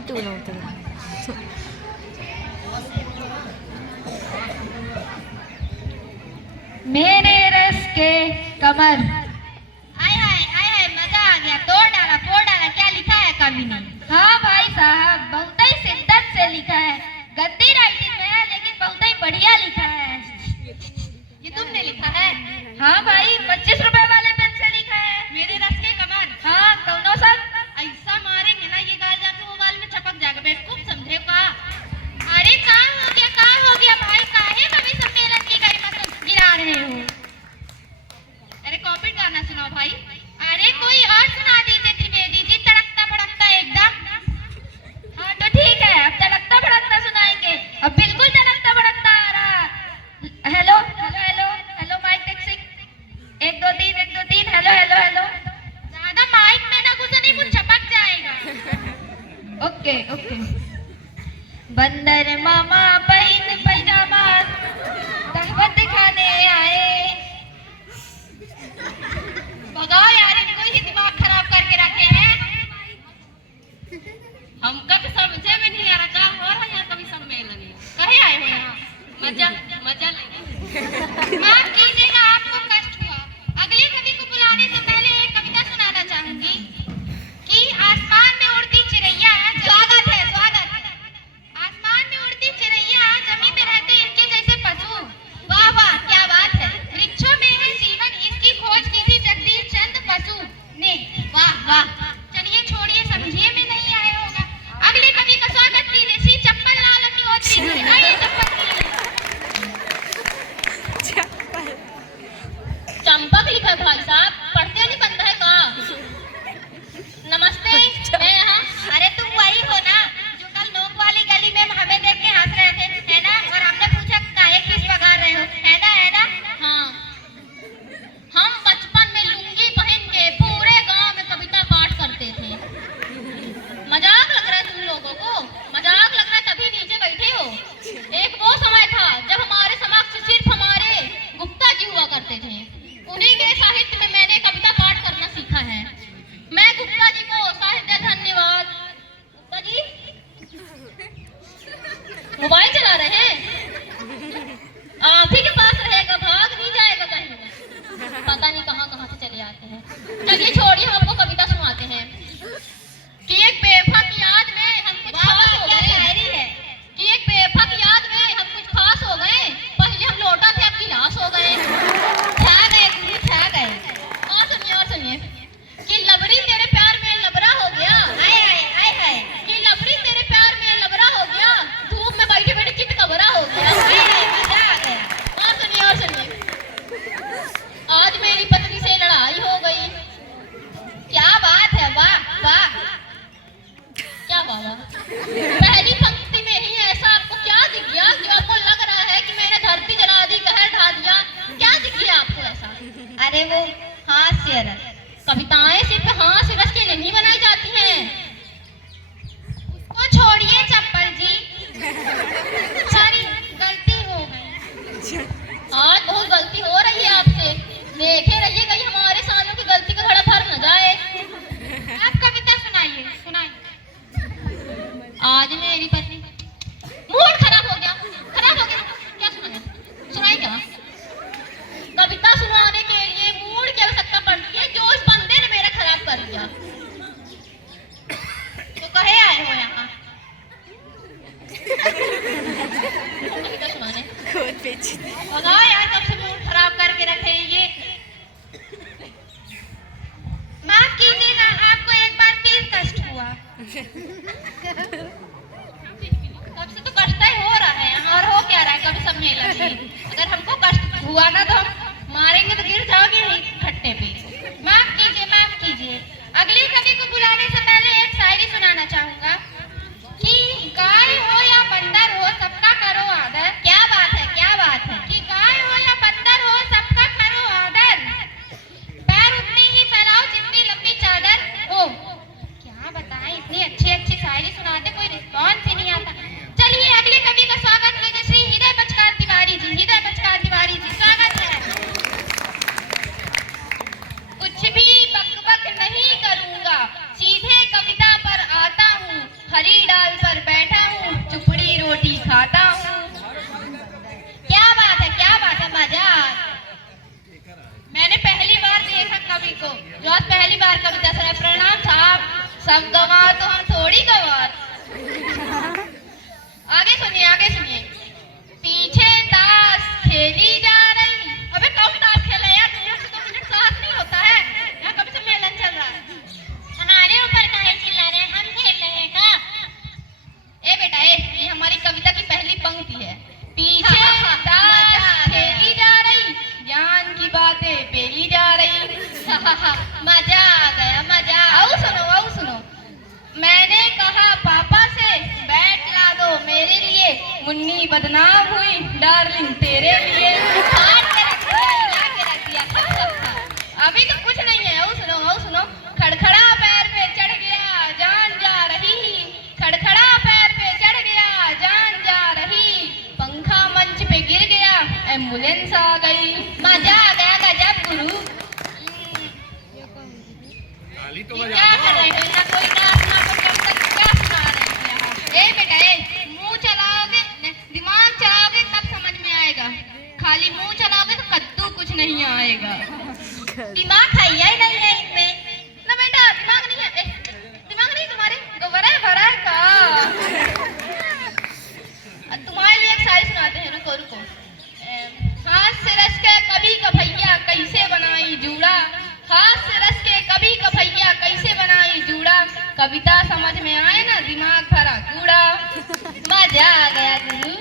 तू ना उतर। मेरे रस के कमर। आय हाय आय हाय, मजा आ गया, तोड़ डाला फोड़ डाला। क्या लिखा है कवि ने? हाँ भाई साहब, बहुत ही शिद्दत से लिखा है। गद्दी राइटिंग में है लेकिन बहुत ही बढ़िया लिखा है। ये तुमने लिखा है? हाँ भाई, 25 रुपए वाले पेन से लिखा है। मेरे रस के कमर। हाँ, कौनो सब ऐसा मारेंगे ना ये गाल जाके वो वाल में चपक जाएगा। बेवकूफ समझे का? अरे का हो गया भाई, काहे कवि सम्मेलन की गरिमा गिरा रहे हो? अरे कॉपी गाना सुनाओ भाई। अरे कोई और सुना दीजिए त्रिवेदी जी, तड़कता भड़कता एकदम। हाँ तो ठीक है, अब तड़कता भड़कता सुनाएंगे। अब बिल्कुल तड़कता भड़कता आ रहा। Hello hello hello hello, mic testing 1 2 3 1 2 3। Hello hello hello. ज्यादा माइक में ना घुसे, नहीं कुछ चपक जाएगा। Okay okay. बंदर मामा पहन पैजामा दहवत दिखाने आए। भगाओ यार इनको, ही दिमाग खराब करके रखे हैं। हमका तो समझे में नहीं आ रहा क्या हो रहा है यहाँ कवि सम्मेलन में। कहे आए हो यहाँ मजा मजा लेंगे। माफ कीजिएगा आपको कष्ट हुआ। अगले कवि को बुलाने से पहले एक कविता सुनाना चाहूंगी कि आसमान में उड़ती चिड़ैया। स्वागत है स्वागत। आसमान में उड़ती चिड़ैया, जमीन में रहते इनके जैसे पशु। वाह वाह क्या बात है। वृक्षों में है जीवन, इसकी खोज की थी जगदीश चंद्र बसु ने। वाह वाह। चलिए छोड़िए, समझिए में नहीं आया होगा। अगले कवि का स्वागत कीजिए श्री चप्पल लाल अग्निहोत्री जी। आइए चप्पल जी। चंपक लिखा है भाई साहब, पढ़ते नहीं बनता है का? नमस्ते, मैं यहाँ। अरे तुम वही हो ना जो कल नोक वाली गली में हमें देख के हंस रहे थे, है ना? और हमने पूछा काहे खींच पगा रहे हो, है ना? हाँ, हम बचपन में लुंगी पहन के पूरे गांव में कविता पाठ करते थे। मजाक लग रहा है तुम लोगों को? मजाक लग रहा है तभी नीचे बैठे हो। एक वो समय था जब हमारे समक्ष सिर्फ हमारे गुप्ता जी हुआ करते थे। उन्हीं के साहित्य में मैंने कविता पाठ करना सीखा है। मैं गुप्ता जी को साहित्य धन्यवाद। गुप्ता जी मोबाइल चला रहे हैं? आप ही के पास रहेगा, भाग नहीं जाएगा कहीं। पता नहीं कहाँ कहाँ से चले आते हैं। चलिए छोड़िए, हम आपको कविता सुनाते हैं कि एक बेवफा याद में हम कुछ खास हो गए। कि एक बेवफा याद में हम कुछ खास हो गए। पहले हम लौटा थे, अब गिलास हो गए। छा गए। और सुनिए कि लबड़ी तेरे प्यार में लबरा हो गया। हाय हाय हाय हाय। कि लबड़ी तेरे प्यार में लबरा हो गया, धूप में बैठे बैठे चित कबरा हो गया। हाय हाय मजा आ गया। और सुनिए आज मेरी पत्नी से लड़ाई हो गई। क्या बात है, वाह वाह क्या वाह। पहली पंक्ति में ही ऐसा आपको क्या दिख गया जो आपको लग रहा है कि मैंने धरती जला दी, कहर ढा दिया? क्या दिख गया आपको ऐसा? अरे वो हास्य रस। कविताएं सिर्फ हास्य रस के लिए नहीं बनाई जाती हैं। उसको छोड़िए चप्पल जी, सारी गलती हो गई। आज बहुत गलती हो रही है आपसे। देखे रहिए कहीं हमारे सालों की गलती का घड़ा भर न जाए। आप कविता सुनाइए सुनाइए। आज मेरी पत्नी मूड खराब हो गया। क्या सुनाए क्या? कविता सुनाने के लिए मूड की आवश्यकता पड़ती है, जो इस बंदे ने मेरा खराब कर दिया। तो कहे आए हो यहाँ कविता सुनाने? भगाओ यार, कब से मूड खराब करके रखे ये। माफ कीजिएगा, आपको एक बार फिर कष्ट हुआ। तब से तो कष्ट ही हो रहा है और हो क्या रहा है कभी सम्मेलन में। अगर हमको कष्ट हुआ ना तो हम मारेंगे तो गिर जाओगे ही खट्टे पे। माफ कीजिए। अगले कवि को बुलाने से पहले एक शायरी सुनाना चाहूंगा कि गाय हो या बंदर हो सबका करो आदर। क्या बात है कि गाय हो या बंदर हो सबका करो आदर। पैर उतनी ही फैलाओ जितनी लंबी चादर हो। क्या बताएं, इतनी अच्छी शायरी सुनाते कोई रिस्पॉन्स ही नहीं आता। चलिए अगले कवि का स्वागत कीजिए श्री हृदय बचकार तिवारी जी। स्वागत है। कुछ भी बक नहीं करूंगा, सीधे कविता पर आता हूँ। सब गंवार तो हम थोड़ी गंवार। आगे सुनिए। पीछे ताश खेली जा रही। अबे कब ताश खेले यार, 2 मिनट साथ नहीं होता है, यहाँ कब से मेलन चल रहा है। हमारे ऊपर काहे चिल्ला रहे हैं, हम खेल रहे हैं का? ए बेटा ये हमारी कविता की पहली पंक्ति है। पीछे ताश खेली जा रही, ज्ञान की बातें पेली जा रही। मजा आ गया, मजा। आओ सुनो। मैंने कहा पापा से बैट ला दो मेरे लिए, मुन्नी बदनाम हुई डार्लिंग तेरे लिए। काट के रख दिया, हिला के रख दिया, सब था। अभी तो कुछ नहीं है। आओ सुनो। खड़खड़ा पैर पे चढ़ गया जान जा रही, खड़खड़ा पैर पे चढ़ गया जान जा रही, पंखा मंच पे गिर गया एम्बुलेंस आ गई। मजा आ गया, गजब गुरु। क्या कर रहे हो? ना कोई डांस ना कोई कविता, क्या सुना रहे हो यहाँ? ए बेटा मुंह चलाओगे, दिमाग चलाओगे तब समझ में आएगा, खाली मुंह चलाओगे तो कद्दू कुछ नहीं आएगा। दिमाग है या नहीं है इनमें? ना बेटा दिमाग नहीं है। दिमाग नहीं तुम्हारे, गोबरा भरा है का? तुम्हारे लिए एक शायरी सुनाते हैं, रुको। हाथ से रस के कभी कभैया कैसे बनाई जूड़ा, हाथ से रस के कभी कभैया कैसे बनाई जूड़ा, कविता समझ में आए ना दिमाग भरा कूड़ा। मजा आ गया गुरु।